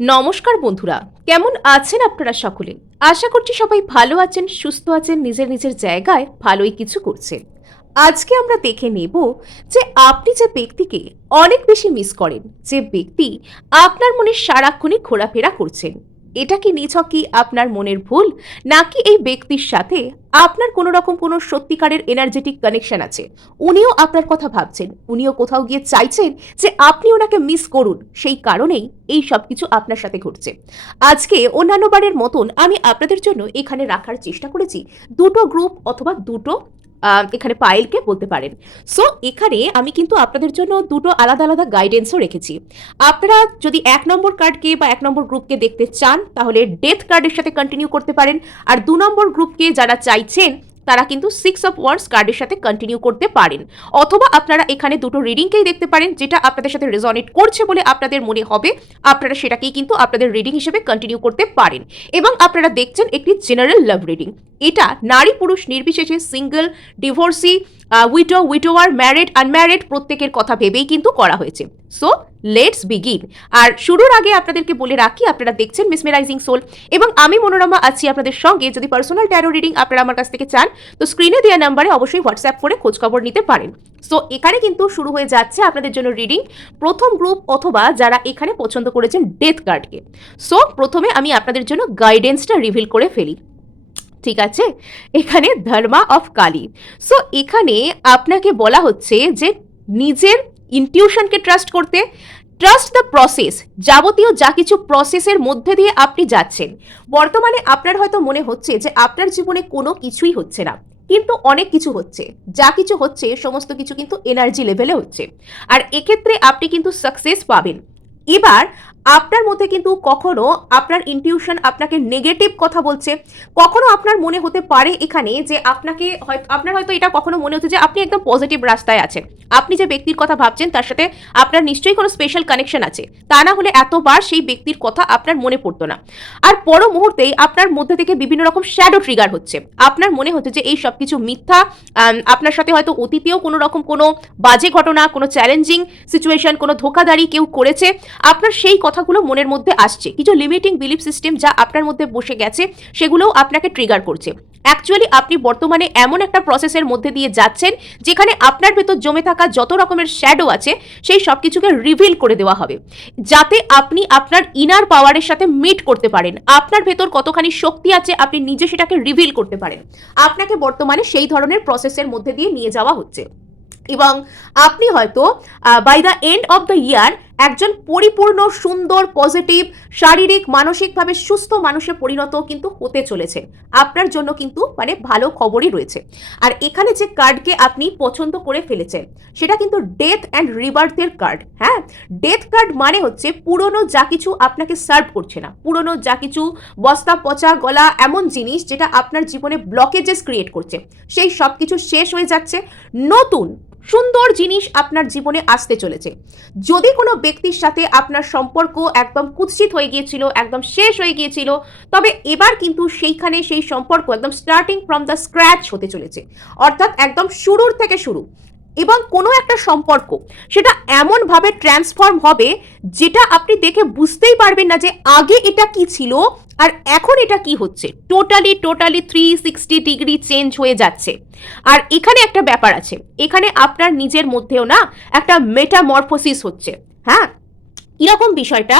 নমস্কার বন্ধুরা, কেমন আছেন আপনারা সকলে? আশা করছি সবাই ভালো আছেন, সুস্থ আছেন, নিজের নিজের জায়গায় ভালোই কিছু করছেন। আজকে আমরা দেখে নেব যে আপনি যে ব্যক্তিকে অনেক বেশি মিস করেন, যে ব্যক্তি আপনার মনে সারাক্ষণই ঘোরাফেরা করছেন, এটা কি নিছকই আপনার মনের ভুল, নাকি এই ব্যক্তির সাথে আপনার কোনো রকম কোনো সত্যিকারের এনার্জেটিক কানেকশন আছে? উনিও আপনার কথা ভাবছেন, উনিও কোথাও গিয়ে চাইছেন যে আপনি ওনাকে মিস করুন, সেই কারণেই এই সব কিছু আপনার সাথে ঘটছে। আজকে অন্যান্য বারের মতন আমি আপনাদের জন্য এখানে রাখার চেষ্টা করেছি দুটো গ্রুপ অথবা দুটো এখানে পাইলকে বলতে পারেন। সো এখানে আমি কিন্তু আপনাদের জন্য দুটো আলাদা আলাদা গাইডেন্সও রেখেছি। আপনারা যদি ১ নম্বর কার্ডকে বা ১ নম্বর গ্রুপকে দেখতে চান তাহলে ডেথ কার্ডের সাথে কন্টিনিউ করতে পারেন, আর ২ নম্বর গ্রুপকে যারা চাইছেন তারা কিন্তু 6 অফ ওয়ান্ডস কার্ডের সাথে কন্টিনিউ করতে পারেন। অথবা আপনারা এখানে দুটো রিডিংকেই দেখতে পারেন, যেটা আপনাদের সাথে রেজনেট করছে বলে আপনাদের মনে হবে আপনারা সেটাকেই কিন্তু আপনাদের রিডিং হিসেবে কন্টিনিউ করতে পারেন। এবং আপনারা দেখছেন একটি জেনারেল লাভ রিডিং। এটা নারী পুরুষ নির্বিশেষে, single, divorcee, widow, উইডোয়ার, married, unmarried প্রত্যেকের কথা ভেবেই কিন্তু করা হয়েছে। So let's begin. আর শুরুর আগে আপনাদেরকে বলে রাখি, আপনারা দেখছেন মেসমেরাইজিং সোল এবং আমি মনোরমা আছি আপনাদের সঙ্গে। যদি পার্সোনাল ট্যারো রিডিং আপনারা আমার কাছ থেকে চান তো স্ক্রিনে দেওয়া নাম্বারে অবশ্যই হোয়াটসঅ্যাপ করে খোঁজখবর নিতে পারেন। সো এখানে কিন্তু শুরু হয়ে যাচ্ছে আপনাদের জন্য রিডিং, প্রথম গ্রুপ অথবা যারা এখানে পছন্দ করেছেন ডেথ কার্ডকে। সো প্রথমে আমি আপনাদের জন্য গাইডেন্সটা রিভিল করে ফেলি, ঠিক আছে? এখানে ধর্মা অফ কালী। সো এখানে আপনাকে বলা হচ্ছে যে নিজের ইনটিউশনকে ট্রাস্ট করতে, ট্রাস্ট দ্য প্রসেস। যাবতীয় যা কিছু প্রসেসের মধ্যে দিয়ে আপনি যাচ্ছেন, বর্তমানে আপনার হয়তো মনে হচ্ছে যে আপনার জীবনে কোনো কিছুই হচ্ছে না, কিন্তু অনেক কিছু হচ্ছে। যা কিছু হচ্ছে সমস্ত কিছু কিন্তু এনার্জি লেভেলে হচ্ছে, আর এক্ষেত্রে আপনি কিন্তু সাকসেস পাবেন। এবার আপনার মধ্যে কিন্তু কখনো আপনার ইনটিউশন আপনাকে নেগেটিভ কথা বলছে, কখনো আপনার মনে হতে পারে এখানে যে আপনার হয়তো এটা কখনো মনে হচ্ছে যে আপনি একদম পজিটিভ রাস্তায় আছেন, আপনি যে ব্যক্তির কথা ভাবছেন তার সাথে আপনার নিশ্চয়ই কোনো স্পেশাল কানেকশন আছে, তা না হলে এতবার সেই ব্যক্তির কথা আপনার মনে পড়তো না। আর পর মুহূর্তেই আপনার মধ্যে থেকে বিভিন্ন রকম শ্যাডো ট্রিগার হচ্ছে, আপনার মনে হচ্ছে যে এই সব কিছু মিথ্যা। আপনার সাথে হয়তো অতীতেও কোনো রকম কোনো বাজে ঘটনা, কোনো চ্যালেঞ্জিং সিচুয়েশন, কোনো ধোকাধারি কেউ করেছে, আপনার সেই কথাগুলো মনের মধ্যে আসছে। কিছু লিমিটিং বিলিফ সিস্টেম যা আপনার মধ্যে বসে গেছে সেগুলোও আপনাকে ট্রিগার করছে। অ্যাকচুয়ালি আপনি বর্তমানে এমন একটা প্রসেসের মধ্যে দিয়ে যাচ্ছেন যেখানে আপনার ভেতর জমে থাকা যত রকমের শ্যাডো আছে সেই সব কিছুকে রিভিল করে দেওয়া হবে, যাতে আপনি আপনার ইনার পাওয়ারের সাথে মিট করতে পারেন। আপনার ভেতর কতখানি শক্তি আছে আপনি নিজে সেটাকে রিভিল করতে পারেন। আপনাকে বর্তমানে সেই ধরনের প্রসেসের মধ্যে দিয়ে নিয়ে যাওয়া হচ্ছে এবং আপনি হয়তো by the end of the year একজন পরিপূর্ণ, সুন্দর, পজিটিভ, শারীরিক, মানসিকভাবে সুস্থ মানুষে পরিণত কিন্তু হতে চলেছে। আপনার জন্য কিন্তু মানে ভালো খবরই রয়েছে। আর এখানে যে কার্ডকে আপনি পছন্দ করে ফেলেছেন সেটা কিন্তু ডেথ অ্যান্ড রিবার্থের কার্ড। হ্যাঁ, ডেথ কার্ড মানে হচ্ছে পুরনো যা কিছু আপনাকে সার্ভ করছে না, পুরনো যা কিছু বস্তা পচা গলা এমন জিনিস যেটা আপনার জীবনে ব্লকেজেস ক্রিয়েট করছে, সেই সব কিছু শেষ হয়ে যাচ্ছে। নতুন সুন্দর জিনিস আপনার জীবনে আসতে চলেছে। যদি কোনো ব্যক্তির সাথে আপনার সম্পর্ক একদম কুৎসিত হয়ে গিয়েছিল, একদম শেষ হয়ে গিয়েছিল, তবে এবার কিন্তু সেইখানে সেই সম্পর্ক একদম স্টার্টিং ফ্রম দ্য স্ক্র্যাচ হতে চলেছে, অর্থাৎ একদম শুরুর থেকে শুরু। এবং কোনো একটা সম্পর্ক সেটা এমনভাবে ট্রান্সফর্ম হবে যেটা আপনি দেখে বুঝতেই পারবেন না যে আগে এটা কি ছিল আর এখন এটা কি হচ্ছে। টোটালি 360 ডিগ্রি চেঞ্জ হয়ে যাচ্ছে। আর এখানে একটা ব্যাপার আছে, এখানে আপনার নিজের মধ্যেও না একটা মেটামরফোসিস হচ্ছে। হ্যাঁ, কিরকম বিষয়টা,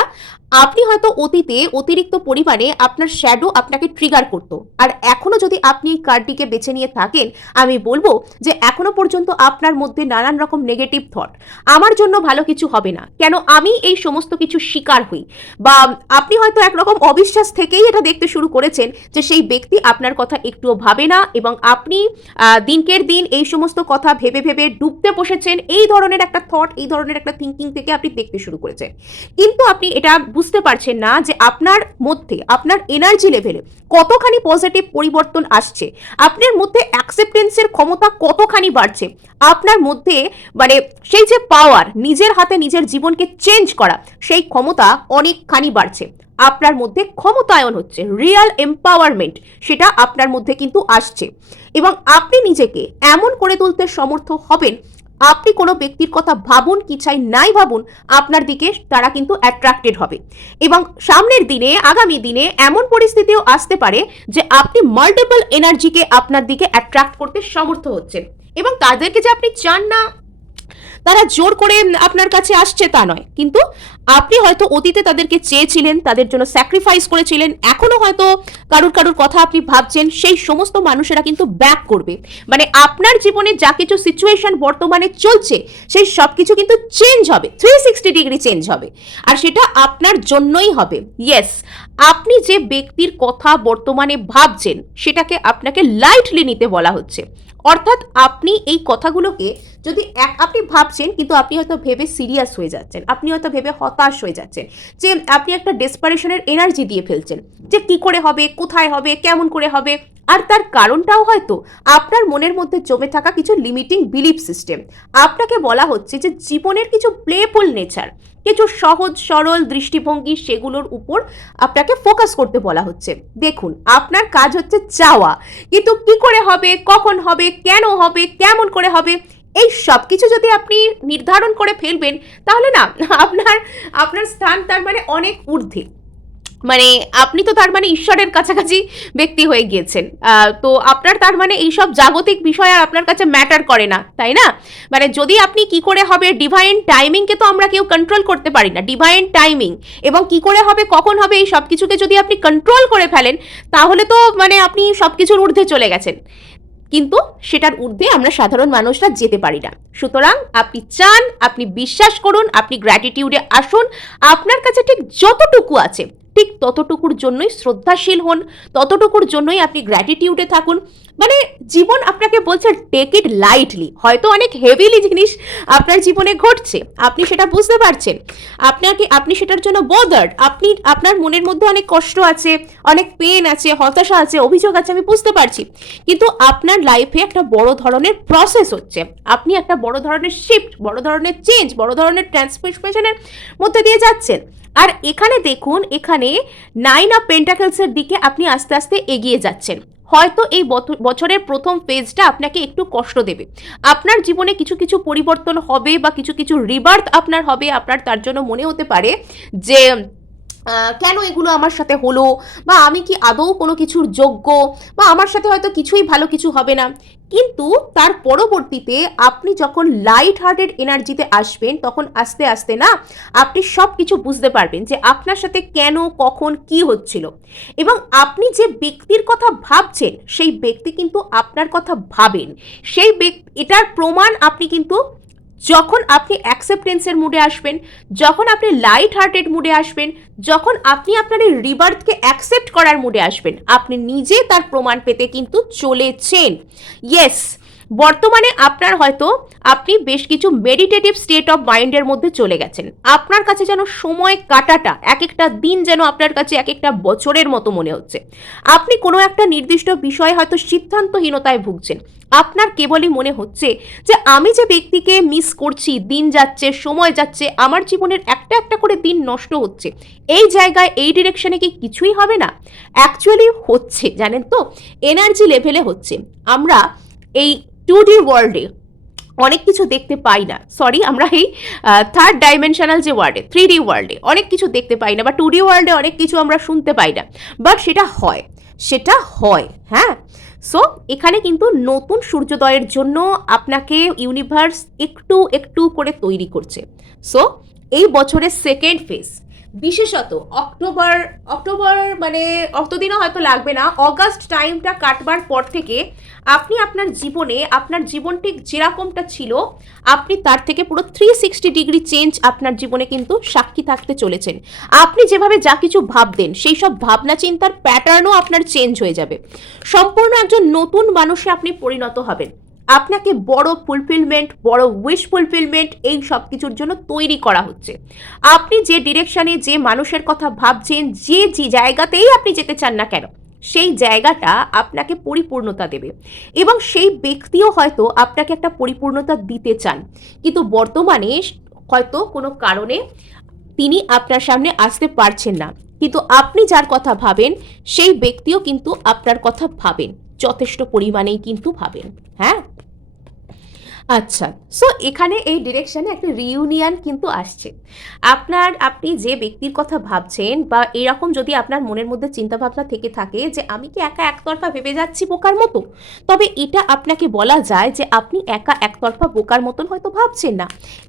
আপনি হয়তো অতীতে অতিরিক্ত পরিমাণে আপনার শ্যাডো আপনাকে ট্রিগার করতো, আর এখনো যদি আপনি এই কার্ডটিকে বেছে নিয়ে থাকেন আমি বলবো যে এখনো পর্যন্ত আপনার মধ্যে নানান রকম নেগেটিভ থট, আমার জন্য ভালো কিছু হবে না, কেন আমি এই সমস্ত কিছু শিকার হই, বা আপনি হয়তো একরকম অবিশ্বাস থেকেই এটা দেখতে শুরু করেছেন যে সেই ব্যক্তি আপনার কথা একটুও ভাবে না এবং আপনি দিনকের দিন এই সমস্ত কথা ভেবে ভেবে ডুবতে বসেছেন। এই ধরনের একটা থট, এই ধরনের একটা থিঙ্কিং থেকে আপনি দেখতে শুরু করেছেন, কিন্তু আপনি এটা বুঝতে পারছেন না যে আপনার মধ্যে আপনার এনার্জি লেভেলে কতখানি পজিটিভ পরিবর্তন আসছে, আপনার মধ্যে অ্যাকসেপ্টেন্সের ক্ষমতা কতখানি বাড়ছে, আপনার মধ্যে মানে সেই যে পাওয়ার, নিজের হাতে নিজের জীবনকে চেঞ্জ করা সেই ক্ষমতা অনেকখানি বাড়ছে। আপনার মধ্যে ক্ষমতায়ন হচ্ছে, রিয়েল এম্পাওয়ারমেন্ট সেটা আপনার মধ্যে কিন্তু আসছে এবং আপনি নিজেকে এমন করে তুলতে সমর্থ হবেন আপনি কোনো ব্যক্তির কথা ভাবুন কি চাই নাই ভাবুন, আপনার দিকে তারা কিন্তু অ্যাট্রাক্টেড হবে। এবং সামনের দিনে, আগামী দিনে এমন পরিস্থিতিও আসতে পারে যে আপনি মাল্টিপল এনার্জিকে আপনার দিকে অ্যাট্রাক্ট করতে সমর্থ হচ্ছেন, এবং তাদেরকে যে আপনি চান না তারা জোর করে আপনার কাছে আসছে তা নয়, কিন্তু আপনি হয়তো অতীতে তাদেরকে চেয়েছিলেন, তাদের জন্য স্যাক্রিফাইস করেছিলেন, এখনো হয়তো কারুর কারুর কথা আপনি ভাবছেন, সেই সমস্ত মানুষেরা কিন্তু ব্যাক করবে। মানে আপনার জীবনে যা কিছু সিচুয়েশন বর্তমানে চলছে সেই সব কিছু কিন্তু চেঞ্জ হবে, 360 ডিগ্রি চেঞ্জ হবে, আর সেটা আপনার জন্যই হবে। ইয়েস, আপনি যে ব্যক্তির কথা বর্তমানে ভাবছেন সেটাকে আপনাকে লাইটলি নিতে বলা হচ্ছে। অর্থাৎ আপনি এই কথাগুলোকে যদি আপনি ভাবছেন, কিন্তু আপনি হয়তো ভেবে সিরিয়াস হয়ে যাচ্ছেন, আপনি হয়তো ভেবে হতাশ হয়ে যাচ্ছেন, যে আপনি একটা ডেসপারেশনের এনার্জি দিয়ে ফেলছেন যে কি করে হবে, কোথায় হবে, কেমন করে হবে। আর তার কারণটাও হয়তো আপনার মনের মধ্যে জমে থাকা কিছু লিমিটিং বিলিফ সিস্টেম। আপনাকে বলা হচ্ছে যে জীবনের কিছু প্লেফুল নেচার, কিছু সহজ সরল দৃষ্টিভঙ্গি, সেগুলোর উপর আপনাকে ফোকাস করতে বলা হচ্ছে। দেখুন, আপনার কাজ হচ্ছে চাওয়া, কিন্তু কি করে হবে, কখন হবে, কেন হবে, কেমন করে হবে, এই সব কিছু যদি আপনি নির্ধারণ করে ফেলবেন, তাহলে না আপনার আপনার স্থান তার মানে অনেক ঊর্ধ্বে। মানে আপনি তো তার মানে ঈশ্বরের কাছাকাছি ব্যক্তি হয়ে গিয়েছেন। তো আপনার তার মানে এইসব জাগতিক বিষয় আর আপনার কাছে ম্যাটার করে না, তাই না? মানে যদি আপনি কি করে হবে, ডিভাইন টাইমিংকে তো আমরা কেউ কন্ট্রোল করতে পারি না। ডিভাইন টাইমিং এবং কি করে হবে, কখন হবে, এই সব কিছুকে যদি আপনি কন্ট্রোল করে ফেলেন, তাহলে তো মানে আপনি সব কিছুর ঊর্ধ্বে চলে গেছেন। কিন্তু সেটার ঊর্ধ্বে আমরা সাধারণ মানুষরা যেতে পারি না। সুতরাং আপনি চান, আপনি বিশ্বাস করুন, আপনি গ্র্যাটিটিউডে আসুন, আপনার কাছে ঠিক যতটুকু আছে ঠিক ততটুকুর জন্যই শ্রদ্ধাশীল হন, ততটুকুর জন্যই আপনি গ্র্যাটিটিউডে থাকুন। মানে জীবন আপনাকে বলছে টেক ইট লাইটলি। হয়তো অনেক হেভিলি জিনিস আপনার জীবনে ঘটছে, আপনি সেটা বুঝতে পারছেন, আপনি সেটার জন্য বোদার্ড, আপনার মনের মধ্যে অনেক কষ্ট আছে, অনেক পেন আছে, হতাশা আছে, অভিযোগ আছে, আমি বুঝতে পারছি। কিন্তু আপনার লাইফে একটা বড় ধরনের প্রসেস হচ্ছে, আপনি একটা বড় ধরনের শিফট, বড় ধরনের চেঞ্জ, বড় ধরনের ট্রান্সফরমেশনের মধ্যে দিয়ে যাচ্ছেন। আর এখানে দেখুন, এখানে 9 অফ পেন্টাকলসের দিকে আপনি আস্তে আস্তে এগিয়ে যাচ্ছেন। হয়তো এই বছরের প্রথম ফেজটা আপনাকে একটু কষ্ট দেবে, আপনার জীবনে কিছু কিছু পরিবর্তন হবে বা কিছু কিছু রিবার্থ আপনার হবে। আপনার তার জন্য মনে হতে পারে যে কেন এগুলো আমার সাথে হলো, বা আমি কি আদৌ কোনো কিছুর যোগ্য, বা আমার সাথে হয়তো কিছুই ভালো কিছু হবে না। কিন্তু তার পরবর্তীতে আপনি যখন লাইট হার্টেড এনার্জিতে আসবেন, তখন আস্তে আস্তে না আপনি সব কিছু বুঝতে পারবেন যে আপনার সাথে কেন, কখন, কি হচ্ছিল। এবং আপনি যে ব্যক্তির কথা ভাবছেন সেই ব্যক্তি কিন্তু আপনার কথা ভাবেন। সেই এটার প্রমাণ আপনি কিন্তু যখন আপনি অ্যাকসেপ্টেন্সের মুডে আসবেন, যখন আপনি লাইট হার্টেড মুডে আসবেন, যখন আপনি আপনার এই রিবার্থকে অ্যাকসেপ্ট করার মুডে আসবেন, আপনি নিজে তার প্রমাণ পেতে কিন্তু চলেছেন। ইয়েস, বর্তমানে আপনার হয়তো আপনি বেশ কিছু মেডিটেটিভ স্টেট অফ মাইন্ডের মধ্যে চলে গেছেন। আপনার কাছে যেন সময় কাটাটা, এক একটা দিন যেন আপনার কাছে এক একটা বছরের মতো মনে হচ্ছে। আপনি কোনো একটা নির্দিষ্ট বিষয়ে হয়তো সিদ্ধান্তহীনতায় ভুগছেন। আপনার কেবলই মনে হচ্ছে যে আমি যে ব্যক্তিকে মিস করছি, দিন যাচ্ছে, সময় যাচ্ছে, আমার জীবনের একটা একটা করে দিন নষ্ট হচ্ছে, এই জায়গায় এই ডিরেকশনে কি কিছুই হবে না? অ্যাকচুয়ালি হচ্ছে, জানেন তো, এনার্জি লেভেলে হচ্ছে। আমরা এই 2D ওয়ার্ল্ডে অনেক কিছু দেখতে পাই না, সরি, আমরা এই থার্ড ডাইমেনশনাল যে ওয়ার্ল্ডে, 3D ওয়ার্ল্ডে অনেক কিছু দেখতে পাই না, বা 2D ওয়ার্ল্ডে অনেক কিছু আমরা শুনতে পাই না, বাট সেটা হয়, সেটা হয়। হ্যাঁ, সো এখানে কিন্তু নতুন সূর্যোদয়ের জন্য আপনাকে ইউনিভার্স একটু একটু করে তৈরি করছে। সো এই বছরের সেকেন্ড ফেজ, বিশেষত অক্টোবর অক্টোবর মানে অতদিনও হয়তো লাগবে না, অগাস্ট টাইমটা কাটবার পর থেকে আপনি আপনার জীবনে, আপনার জীবন ঠিক যেরকমটা ছিল, আপনি তার থেকে পুরো 360 ডিগ্রি চেঞ্জ আপনার জীবনে কিন্তু সাক্ষী থাকতে চলেছেন। আপনি যেভাবে যা কিছু ভাবতেন, সেই সব ভাবনা চিন্তার প্যাটার্নও আপনার চেঞ্জ হয়ে যাবে। সম্পূর্ণ একজন নতুন মানুষে আপনি পরিণত হবেন। আপনাকে বড় ফুলফিলমেন্ট, বড় উইশ ফুলফিলমেন্ট, এই সব কিছুর জন্য তৈরি করা হচ্ছে। আপনি যে ডিরেকশনে, যে মানুষের কথা ভাবছেন, যে যে জায়গাতেই আপনি যেতে চান না কেন, সেই জায়গাটা আপনাকে পরিপূর্ণতা দেবে, এবং সেই ব্যক্তিও হয়তো আপনাকে একটা পরিপূর্ণতা দিতে চান, কিন্তু বর্তমানে হয়তো কোনো কারণে তিনি আপনার সামনে আসতে পারছেন না। কিন্তু আপনি যার কথা ভাবেন সেই ব্যক্তিও কিন্তু আপনার কথা ভাবেন, যথেষ্ট পরিমাণেই কিন্তু ভাবেন। হ্যাঁ, আচ্ছা, সো এখানে এই ডিরেকশনে একটা রিইউনিয়ন কিন্তু আসছে। আপনি যে ব্যক্তির কথা ভাবছেন বা এরকম যদি আপনার মনের মধ্যে চিন্তাভাবনা থেকে থাকে যে আমি কি একা একতরফা ভেবে যাচ্ছি বোকার মতো, তবে এটা আপনাকে বলা যায় যে আপনি একা একতরফা বোকার মতন হয়তো ভাবছেন না।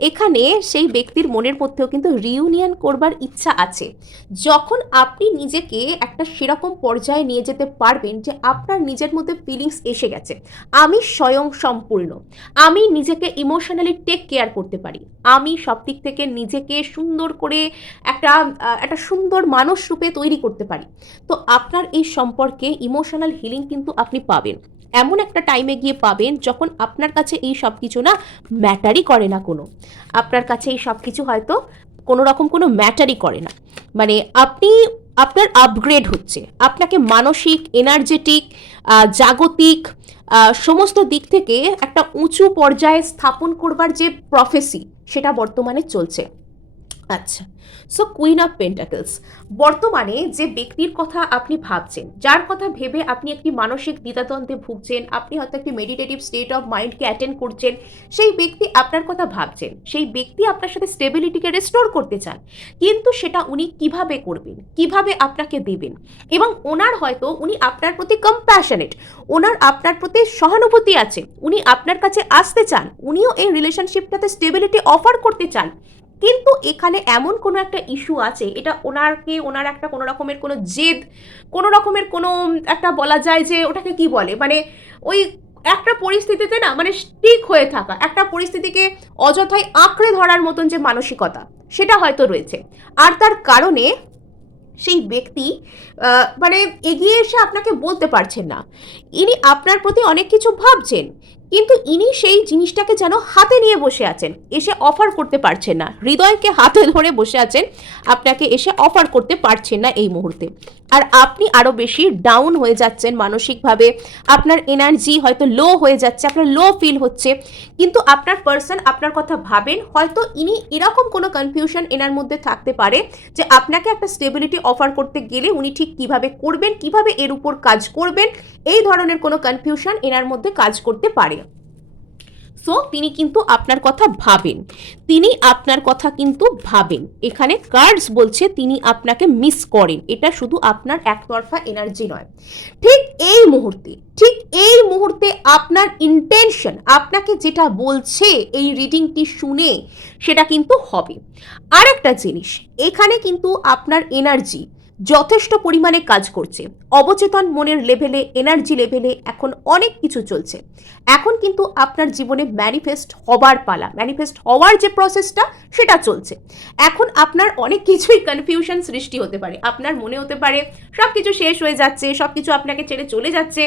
এখানে সেই ব্যক্তির মনের মধ্যেও কিন্তু রিইউনিয়ন করবার ইচ্ছা আছে। যখন আপনি নিজেকে একটা সেরকম পর্যায়ে নিয়ে যেতে পারবেন যে আপনার নিজের মধ্যে ফিলিংস এসে গেছে, আমি স্বয়ং সম্পূর্ণ, আমি নিজেকে ইমোশনালি টেক কেয়ার করতে পারি, আমি সব দিক থেকে নিজেকে সুন্দর করে একটা সুন্দর মানুষ রূপে তৈরি করতে পারি, তো আপনার এই সম্পর্কে ইমোশনাল হিলিং কিন্তু আপনি পাবেন। এমন একটা টাইমে গিয়ে পাবেন যখন আপনার কাছে এই সব কিছু না ম্যাটারই করে না কোনো, আপনার কাছে এই সব কিছু হয়তো কোনো রকম কোনো ম্যাটারই করে না। মানে আপনার আপগ্রেড হচ্ছে, আপনাকে মানসিক, এনার্জেটিক, জাগতিক সমস্ত দিক থেকে একটা উঁচু পর্যায়ে স্থাপন করবার যে প্রফেসি, সেটা বর্তমানে চলছে। আচ্ছা, সো কুইন অফ পেন্টাকলস, বর্তমানে যে ব্যক্তির কথা আপনি ভাবছেন, যার কথা ভেবে আপনি একটি মানসিক দ্বিধাদ্বন্দ্বে ভুগছেন, আপনি হয়তো একটি মেডিটেটিভ স্টেট অফ মাইন্ডকে অ্যাটেন্ড করছেন, সেই ব্যক্তি আপনার কথা ভাবছেন, সেই ব্যক্তি আপনার সাথে স্টেবিলিটিকে রেস্টোর করতে চান, কিন্তু সেটা উনি কিভাবে করবেন, কিভাবে আপনাকে দেবেন, এবং উনি আপনার প্রতি কম্প্যাশনেট, ওনার আপনার প্রতি সহানুভূতি আছে, উনি আপনার কাছে আসতে চান, উনিও এই রিলেশনশিপটাতে স্টেবিলিটি অফার করতে চান। কিন্তু এখানে এমন কোনো একটা ইস্যু আছে, এটা ওনার একটা কোনো রকমের কোনো জেদ, কোনো রকমের কোনো একটা বলা যায় যে ওটাকে কি বলে, মানে ওই একটা পরিস্থিতিতে না মানে স্টিক হয়ে থাকা, একটা পরিস্থিতিকে অযথাই আঁকড়ে ধরার মতন যে মানসিকতা, সেটা হয়তো রয়েছে। আর তার কারণে সেই ব্যক্তি মানে এগিয়ে এসে আপনাকে বলতে পারছেন না, ইনি আপনার প্রতি অনেক কিছু ভাবছেন, কিন্তু ইনি সেই জিনিসটাকে যেন হাতে নিয়ে বসে আছেন, এসে অফার করতে পারছেন না, হৃদয়কে হাতে ধরে বসে আছেন, আপনাকে এসে অফার করতে পারছেন না এই মুহূর্তে। আর আপনি আরও বেশি ডাউন হয়ে যাচ্ছেন মানসিকভাবে, আপনার এনার্জি হয়তো লো হয়ে যাচ্ছে, আপনার লো ফিল হচ্ছে, কিন্তু আপনার পার্সন আপনার কথা ভাবেন, হয়তো ইনি এরকম কোনো কনফিউশন এনার মধ্যে থাকতে পারে যে আপনাকে একটা স্টেবিলিটি অফার করতে গেলে উনি ঠিক কিভাবে করবেন, কিভাবে এর উপর কাজ করবেন, এই ধরনের কোনো কনফিউশন এনার মধ্যে কাজ করতে পারে। সো তিনি কিন্তু আপনার কথা ভাবেন, এখানে কার্ডস বলছে তিনি আপনাকে মিস করেন, এটা শুধু আপনার একতরফা এনার্জি নয়। ঠিক এই মুহূর্তে আপনার ইন্টেনশন আপনাকে যেটা বলছে এই রিডিংটি শুনে, সেটা কিন্তু হবে। আর একটা জিনিস, এখানে কিন্তু আপনার এনার্জি যথেষ্ট পরিমাণে কাজ করছে, অবচেতন মনের লেভেলে, এনার্জি লেভেলে এখন অনেক কিছু চলছে। এখন কিন্তু আপনার জীবনে ম্যানিফেস্ট হবার পালা, ম্যানিফেস্ট হওয়ার যে প্রসেসটা সেটা চলছে। এখন আপনার অনেক কিছুই কনফিউশন সৃষ্টি হতে পারে, আপনার মনে হতে পারে সব কিছু শেষ হয়ে যাচ্ছে, সব কিছু আপনাকে ছেড়ে চলে যাচ্ছে,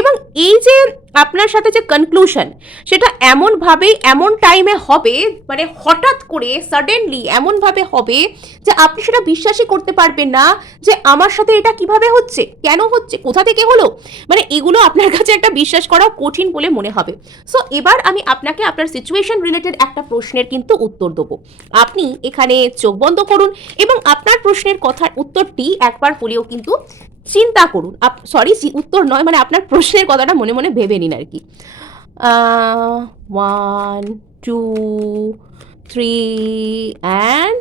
এবং এই যে আপনার সাথে যে কনক্লুশন, সেটা এমনভাবেই এমন টাইমে হবে, মানে হঠাৎ করে সাডেনলি এমনভাবে হবে যে আপনি সেটা বিশ্বাসই করতে পারবেন না যে আমার সাথে এটা কিভাবে হচ্ছে, কেন হচ্ছে, কোথা থেকে হলো, মানে এগুলো আপনার কাছে একটা বিশ্বাস করা কঠিন বলে মনে হবে। সো এবার আমি আপনাকে আপনার সিচুয়েশন রিলেটেড একটা প্রশ্নের কিন্তু উত্তর দেবো। আপনি এখানে চোখ বন্ধ করুন এবং আপনার প্রশ্নের কথার উত্তরটি একবার হলেও কিন্তু চিন্তা করুন, উত্তর নয়, মানে আপনার প্রশ্নের কথাটা মনে মনে ভেবে নিন আর কি। 1 2 3 and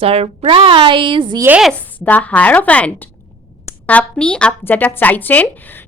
সারপ্রাইজ, ইয়েস, দ্য হায়ারোফ্যান্ট। আপনি যেটা চাইছেন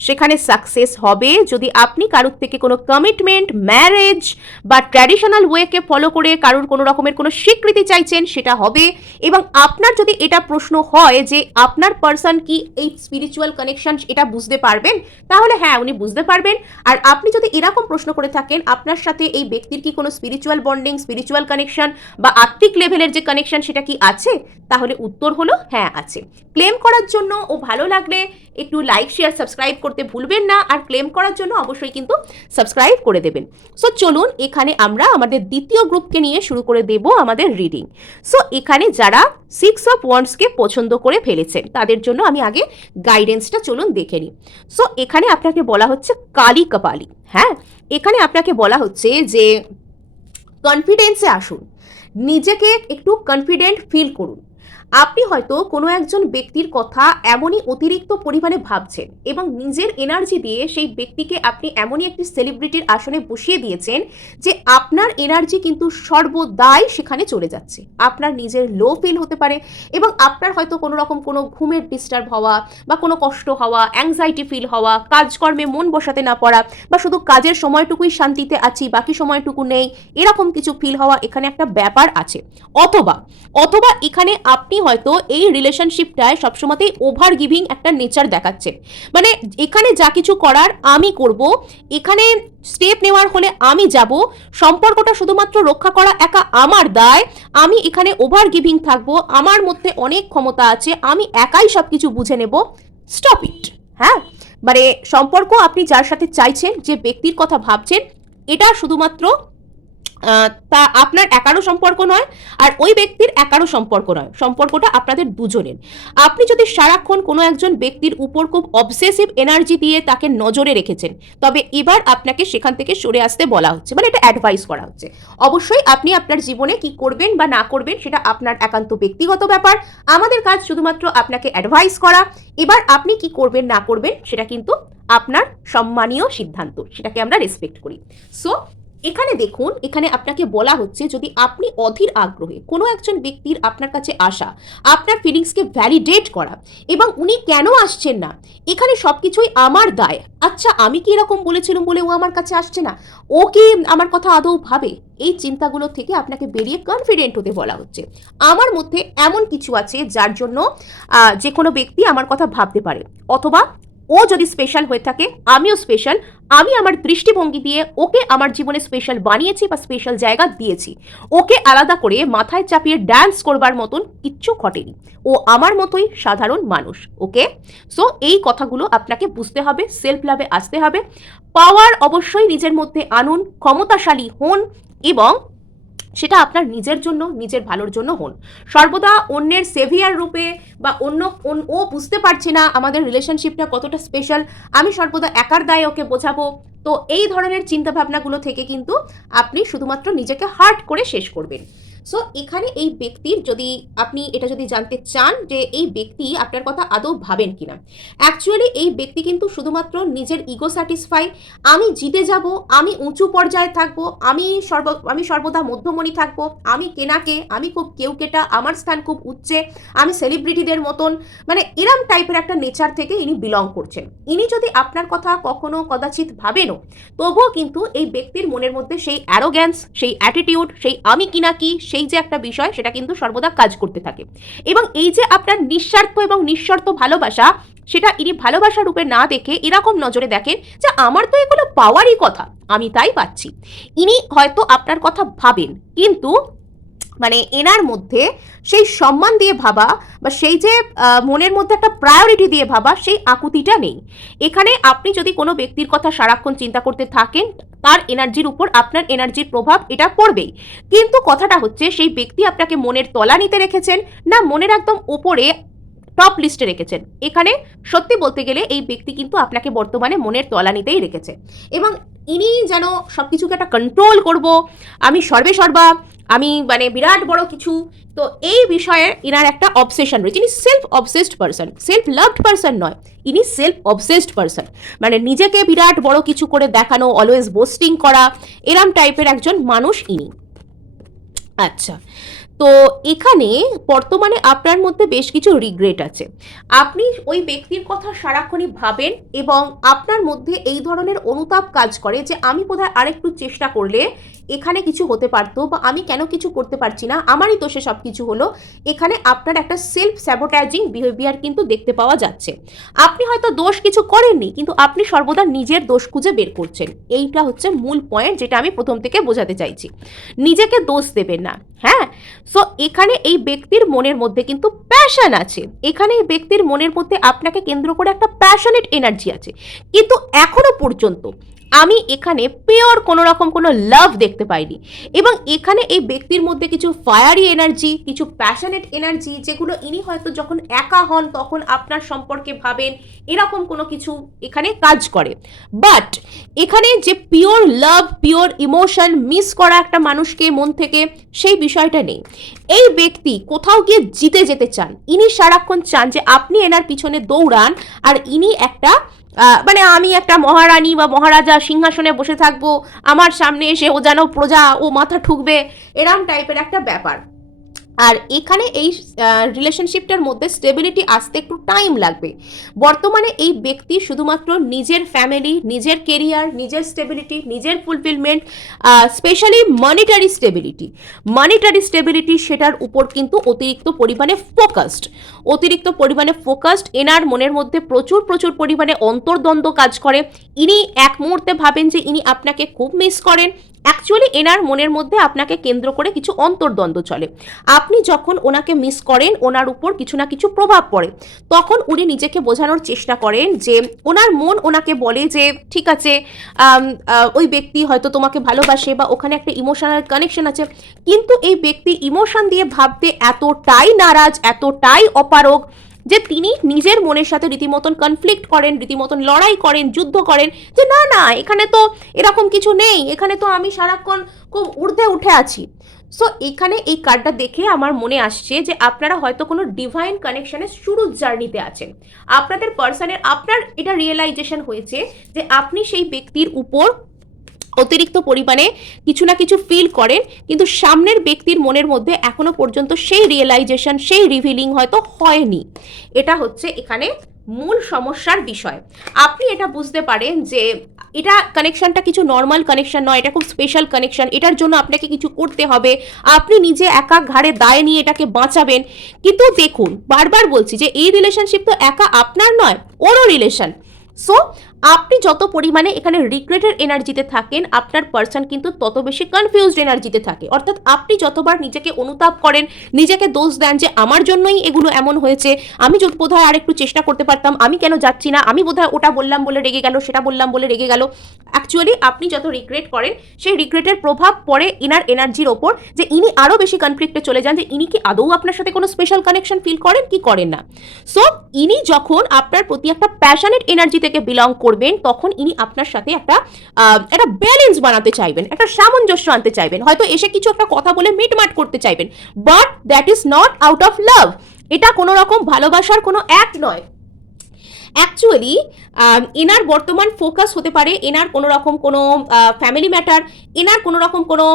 সেখানে সাকসেস হবে, যদি আপনি কারোর থেকে কোনো কমিটমেন্ট, ম্যারেজ বা ট্র্যাডিশনাল ওয়েকে ফলো করে কারোর কোনো রকমের কোনো স্বীকৃতি চাইছেন, সেটা হবে। এবং আপনার যদি এটা প্রশ্ন হয় যে আপনার পার্সন কি এই স্পিরিচুয়াল কানেকশন এটা বুঝতে পারবেন, তাহলে হ্যাঁ, উনি বুঝতে পারবেন। আর আপনি যদি এরকম প্রশ্ন করে থাকেন আপনার সাথে এই ব্যক্তির কি কোনো স্পিরিচুয়াল বন্ডিং, স্পিরিচুয়াল কানেকশন বা আত্মিক লেভেলের যে কানেকশন সেটা কি আছে, তাহলে উত্তর হলো হ্যাঁ আছে। ক্লেম করার জন্য ও ভালো লাগলে একটু লাইক, শেয়ার, সাবস্ক্রাইব করতে ভুলবেন না, আর ক্লেম করার জন্য অবশ্যই কিন্তু সাবস্ক্রাইব করে দেবেন। সো চলুন এখানে আমরা আমাদের দ্বিতীয় গ্রুপকে নিয়ে শুরু করে দেব আমাদের রিডিং। সো এখানে যারা 6 অফ ওয়ান্ডসকে পছন্দ করে ফেলেছেন তাদের জন্য আমি আগে গাইডেন্সটা চলুন দেখে নিই। সো এখানে আপনাকে বলা হচ্ছে কালী কপালি, হ্যাঁ, এখানে আপনাকে বলা হচ্ছে যে কনফিডেন্সে আসুন, নিজেকে একটু কনফিডেন্ট ফিল করুন। আপনি হয়তো কোনো একজন ব্যক্তির কথা এমনই অতিরিক্ত পরিমাণে ভাবছেন এবং নিজের এনার্জি দিয়ে সেই ব্যক্তিকে আপনি এমনই একটি সেলিব্রিটির আসনে বসিয়ে দিয়েছেন যে আপনার এনার্জি কিন্তু সর্বদাই সেখানে চলে যাচ্ছে। আপনার নিজের লো ফিল হতে পারে এবং আপনার হয়তো কোনো রকম কোনো ঘুমের ডিস্টার্ব হওয়া বা কোনো কষ্ট হওয়া, অ্যাংজাইটি ফিল হওয়া, কাজকর্মে মন বসাতে না পারা বা শুধু কাজের সময়টুকুই শান্তিতে আছি বাকি সময়টুকু নেই, এরকম কিছু ফিল হওয়া এখানে একটা ব্যাপার আছে। অথবা অথবা এখানে আপনি হয়তো এই রিলেশনশিপটায় সবসময়তেই ওভার গিভিং একটা নেচার দেখাচ্ছেন। মানে এখানে যা কিছু করার আমি করব, এখানে স্টেপ নেওয়ার হলে আমি যাব, সম্পর্কটা শুধুমাত্র রক্ষা করা একা আমার দায়, আমি এখানে ওভার গিভিং থাকবো, আমার মধ্যে অনেক ক্ষমতা আছে, আমি একাই সবকিছু বুঝে নেব। Stop it. হ্যাঁ, মানে সম্পর্ক আপনি যার সাথে চাইছেন, যে ব্যক্তির কথা ভাবছেন, এটা শুধুমাত্র তা আপনার একারও সম্পর্ক নয় আর ওই ব্যক্তির একারও সম্পর্ক নয়, সম্পর্কটা আপনাদের দুজনের। আপনি যদি সারাক্ষণ কোনো একজন ব্যক্তির উপর খুব অবসেসিভ এনার্জি দিয়ে তাকে নজরে রেখেছেন, তবে এবার আপনাকে সেখান থেকে সরে আসতে বলা হচ্ছে, মানে এটা অ্যাডভাইস করা হচ্ছে। অবশ্যই আপনি আপনার জীবনে কি করবেন বা না করবেন সেটা আপনার একান্ত ব্যক্তিগত ব্যাপার, আমাদের কাজ শুধুমাত্র আপনাকে অ্যাডভাইস করা। এবার আপনি কি করবেন না করবেন সেটা কিন্তু আপনার সম্মানীয় সিদ্ধান্ত, সেটাকে আমরা রেসপেক্ট করি। সো এখানে দেখুন, এখানে আপনাকে বলা হচ্ছে যদি আপনি অধীর আগ্রহে কোনো একজন ব্যক্তির আপনার কাছে আসা, আপনার ফিলিংসকে ভ্যালিডেট করা এবং উনি কেন আসছেন না, এখানে সবকিছুই আমার দায়। আচ্ছা, আমি কি এরকম বলেছিলাম বলে ও আমার কাছে আসছে না, ও কি আমার কথা আদৌ ভাবে, এই চিন্তাগুলো থেকে আপনাকে বেরিয়ে কনফিডেন্ট হতে বলা হচ্ছে। আমার মধ্যে এমন কিছু আছে যার জন্য যে কোনো ব্যক্তি আমার কথা ভাবতে পারে, অথবা ও যদি স্পেশাল হয়ে থাকে আমিও স্পেশাল, আমি আমার দৃষ্টিভঙ্গি দিয়ে ওকে আমার জীবনে স্পেশাল বানিয়েছি বা স্পেশাল জায়গা দিয়েছি। ওকে আলাদা করে মাথায় চাপিয়ে ড্যান্স করবার মতন কিচ্ছু ঘটেনি, ও আমার মতোই সাধারণ মানুষ। ওকে, সো এই কথাগুলো আপনাকে বুঝতে হবে, সেলফ লাভে আসতে হবে, পাওয়ার অবশ্যই নিজের মধ্যে আনুন, ক্ষমতাশালী হন এবং সেটা আপনার নিজের জন্য, নিজের ভালোর জন্য হন। সর্বদা অন্যের সেভিয়ার রূপে বা ও বুঝতে পারছে না আমাদের রিলেশনশিপটা কতটা স্পেশাল, আমি সর্বদা একার দায়ে ওকে বোঝাবো, তো এই ধরনের চিন্তাভাবনাগুলো থেকে কিন্তু আপনি শুধুমাত্র নিজেকে হার্ট করে শেষ করবেন। সো এখানে এই ব্যক্তির, যদি আপনি এটা যদি জানতে চান যে এই ব্যক্তি আপনার কথা আদৌ ভাবেন কিনা, অ্যাকচুয়ালি এই ব্যক্তি কিন্তু শুধুমাত্র নিজের ইগো স্যাটিসফাই, আমি জিতে যাব, আমি উঁচু পর্যায়ে থাকবো, আমি সর্বদা মধ্যমণি থাকবো, আমি কেনাকে, আমি খুব কেউকেটা, আমার স্থান খুব উচ্চে, আমি সেলিব্রিটিদের মতন, মানে এরম টাইপের একটা নেচার থেকে ইনি বিলং করছেন। ইনি যদি আপনার কথা কখনো কদাচিৎ ভাবেনও, তবুও কিন্তু এই ব্যক্তির মনের মধ্যে সেই অ্যারোগ্যান্স, সেই অ্যাটিটিউড, সেই আমি কিনা কি, সেই যে একটা বিষয়, সেটা কিন্তু সর্বদা কাজ করতে থাকে। এবং এই যে আপনার নিঃস্বার্থ এবং নিঃশর্ত ভালোবাসা, সেটা ইনি ভালোবাসা রূপে না দেখে এরকম নজরে দেখেন যে আমার তো এগুলো পাওয়ারই কথা, আমি তাই পাচ্ছি। ইনি হয়তো আপনার কথা ভাবেন, কিন্তু মানে এনার মধ্যে সেই সম্মান দিয়ে ভাবা বা সেই যে মনের মধ্যে একটা প্রায়োরিটি দিয়ে ভাবা, সেই আকুতিটা নেই। এখানে আপনি যদি কোনো ব্যক্তির কথা সারাক্ষণ চিন্তা করতে থাকেন, তার এনার্জির উপর আপনার এনার্জির প্রভাব এটা পড়বেই। কিন্তু কথাটা হচ্ছে, সেই ব্যক্তি আপনাকে মনের তলানিতে রেখেছেন না মনের একদম ওপরে টপ লিস্টে রেখেছেন। এখানে সত্যি বলতে গেলে এই ব্যক্তি কিন্তু আপনাকে বর্তমানে মনের তলানিতেই রেখেছে এবং ইনি যেন সব কিছুকে একটা কন্ট্রোল করব, আমি সর্বে সর্বা, আমি মানে বিরাট বড় কিছু, তো এই বিষয়ে ইনার একটা অবসেশন রয়েছে। ইনি self obsessed person, self loved person নয়, ইনি সেলফ অবসেসড পারসন, মানে নিজেকে বিরাট বড় কিছু করে দেখানো, অলওয়েজ বোস্টিং করা, এরম টাইপের একজন মানুষ ইনি। আচ্ছা, তো এখানে বর্তমানে আপনার মধ্যে বেশ কিছু রিগ্রেট আছে। আপনি ওই ব্যক্তির কথা সারাক্ষণই ভাবেন এবং আপনার মধ্যে এই ধরনের অনুতাপ কাজ করে যে আমি বোধহয় আরেকটু চেষ্টা করলে এখানে কিছু হতে পারতো, বা আমি কেন কিছু করতে পারছি না, আমারই দোষে সব কিছু হলো। এখানে আপনার একটা সেলফ স্যাবোটাইজিং বিহেভিয়ার কিন্তু দেখতে পাওয়া যাচ্ছে। আপনি হয়তো দোষ কিছু করেননি, কিন্তু আপনি সর্বদা নিজের দোষ খুঁজে বের করছেন। এইটা হচ্ছে মূল পয়েন্ট, যেটা আমি প্রথম থেকে বোঝাতে চাইছি। নিজেকে দোষ দেবেন না। হ্যাঁ, সো এখানে এই ব্যক্তির মনের মধ্যে কিন্তু প্যাশন আছে, এখানে এই ব্যক্তির মনের মধ্যে আপনাকে কেন্দ্র করে একটা প্যাশনেট এনার্জি আছে, কিন্তু এখনো পর্যন্ত আমি এখানে পিওর কোনো রকম কোনো লাভ দেখতে পাইনি। এবং এখানে এই ব্যক্তির মধ্যে কিছু ফায়ারি এনার্জি, কিছু প্যাশনেট এনার্জি, যেগুলো ইনি হয়তো যখন একা হন তখন আপনার সম্পর্কে ভাবেন, এরকম কোনো কিছু এখানে কাজ করে। বাট এখানে যে পিওর লাভ, পিওর ইমোশন, মিস করা একটা মানুষকে মন থেকে, সেই বিষয়টা নেই। এই ব্যক্তি কোথাও গিয়ে জিতে যেতে চান। ইনি সারাক্ষণ চান যে আপনি এনার পিছনে দৌড়ান, আর ইনি একটা মানে আমি একটা মহারানী বা মহারাজা সিংহাসনে বসে থাকবো, আমার সামনে এসে ও যেন প্রজা, ও মাথা ঠুকবে, এরম টাইপের একটা ব্যাপার। আর এখানে এই রিলেশনশিপটার মধ্যে স্টেবিলিটি আসতে একটু টাইম লাগবে। বর্তমানে এই ব্যক্তি শুধুমাত্র নিজের ফ্যামিলি, নিজের কেরিয়ার, নিজের স্টেবিলিটি, নিজের ফুলফিলমেন্ট, স্পেশালি মানিটারি স্টেবিলিটি সেটার উপর কিন্তু অতিরিক্ত পরিমাণে ফোকাসড। এনার মনের মধ্যে প্রচুর পরিমাণে অন্তর্দ্বন্দ্ব কাজ করে। ইনি এক মুহূর্তে ভাবেন যে ইনি আপনাকে খুব মিস করেন, অ্যাকচুয়ালি এনার মনের মধ্যে আপনাকে কেন্দ্র করে কিছু অন্তর্দ্বন্দ্ব চলে। আপনি যখন ওনাকে মিস করেন, ওনার উপর কিছু না কিছু প্রভাব পড়ে, তখন উনি নিজেকে বোঝানোর চেষ্টা করেন যে ওনার মন ওনাকে বলে যে ঠিক আছে, ওই ব্যক্তি হয়তো তোমাকে ভালোবাসে বা ওখানে একটা ইমোশনাল কানেকশন আছে। কিন্তু এই ব্যক্তি ইমোশন দিয়ে ভাবতে এতটাই নারাজ, এতটাই অপারগ যে তিনি নিজের মনের সাথে রীতিমতন কনফ্লিক্ট করেন, রীতিমতন লড়াই করেন, যুদ্ধ করেন, যে না না এখানে তো এরকম কিছু নেই, এখানে তো আমি সারাক্ষণ খুব ঊর্ধ্বে উঠে আছি। সো এখানে এই কার্ডটা দেখে আমার মনে আসছে যে আপনারা হয়তো কোনো ডিভাইন কানেকশনের শুরুর জার্নিতে আছেন। আপনাদের পার্সনের, আপনার এটা রিয়েলাইজেশন হয়েছে যে আপনি সেই ব্যক্তির উপর অতিরিক্ত পরিমাণে কিছু না কিছু ফিল করেন, কিন্তু সামনের ব্যক্তির মনের মধ্যে এখনো পর্যন্ত সেই রিয়েলাইজেশন, সেই রিভিলিং হয়তো হয়নি। এটা হচ্ছে এখানে মূল সমস্যার বিষয়। আপনি এটা বুঝতে পারেন যে এটা কানেকশনটা কিছু নর্মাল কানেকশন নয়, এটা খুব স্পেশাল কানেকশন, এটার জন্য আপনাকে কিছু করতে হবে, আপনি নিজে একা ঘাড়ে দায় নিয়ে এটাকে বাঁচাবেন। কিন্তু দেখুন, বারবার বলছি যে এই রিলেশনশিপ তো একা আপনার নয়, ওরও রিলেশন। সো আপনি যত পরিমাণে এখানে রিগ্রেটের এনার্জিতে থাকেন, আপনার পার্সন কিন্তু তত বেশি কনফিউজড এনার্জিতে থাকে। অর্থাৎ আপনি যতবার নিজেকে অনুতাপ করেন, নিজেকে দোষ দেন যে আমার জন্যই এগুলো এমন হয়েছে, আমি বোধহয় আর একটু চেষ্টা করতে পারতাম, আমি কেন যাচ্ছি না, আমি বোধহয় ওটা বললাম বলে রেগে গেল, সেটা বললাম বলে রেগে গেল। অ্যাকচুয়ালি আপনি যত রিগ্রেট করেন, সেই রিগ্রেটের প্রভাব পড়ে ইনার এনার্জির ওপর, যে ইনি আরও বেশি কনফ্লিক্টে চলে যান, যে ইনি কি আদৌ আপনার সাথে কোনো স্পেশাল কানেকশন ফিল করেন কি করেন না। সো ইনি যখন আপনার প্রতি একটা প্যাশনেট এনার্জি থেকে বিলং করবেন, তখন ইনি আপনার সাথে একটা ব্যালেন্স বানাতে চাইবেন, একটা সামঞ্জস্য আনতে চাইবেন, হয়তো এসে কিছু একটা কথা বলে মিটমাট করতে চাইবেন, but that is not out of love. এটা কোনো রকম ভালোবাসার কোনো অ্যাক্ট নয়। অ্যাকচুয়ালি এনার বর্তমান ফোকাস হতে পারে এনার কোনো রকম কোনো ফ্যামিলি ম্যাটার, এনার কোনো রকম কোনো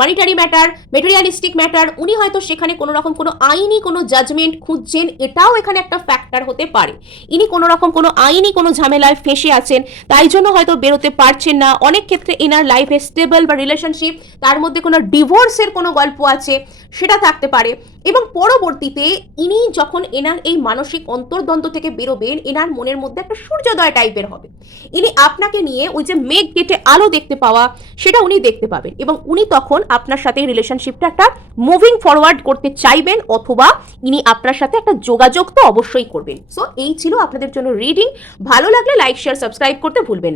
মানিটারি ম্যাটার, মেটেরিয়ালিস্টিক ম্যাটার। উনি হয়তো সেখানে কোনো রকম কোনো আইনি কোনো জাজমেন্ট খুঁজছেন, এটাও এখানে একটা ফ্যাক্টর হতে পারে। ইনি কোনো রকম কোনো আইনি কোনো ঝামেলায় ফেঁসে আছেন, তাই জন্য হয়তো বেরোতে পারছেন না। অনেক ক্ষেত্রে এনার লাইফে স্টেবল বা রিলেশনশিপ, তার মধ্যে কোনো ডিভোর্সের কোনো গল্প আছে, সেটা থাকতে পারে। এবং পরবর্তীতে ইনি যখন এনার এই মানসিক অন্তর্দ্বন্দ্ব থেকে বেরোবেন, এনার মনের মধ্যে একটা সূর্যোদয় টাইপের হবে। ইনি আপনাকে নিয়ে ওই যে মেঘ কেটে আলো দেখতে পাওয়া, সেটা উনি দেখতে পাবেন, এবং উনি তখন আপনার সাথে রিলেশনশিপটা একটা মুভিং ফরওয়ার্ড করতে চাইবেন, অথবা ইনি আপনার সাথে একটা যোগাযোগ তো অবশ্যই করবেন। সো এই ছিল আপনাদের জন্য রিডিং। ভালো লাগলে লাইক, শেয়ার, সাবস্ক্রাইব করতে ভুলবেন না।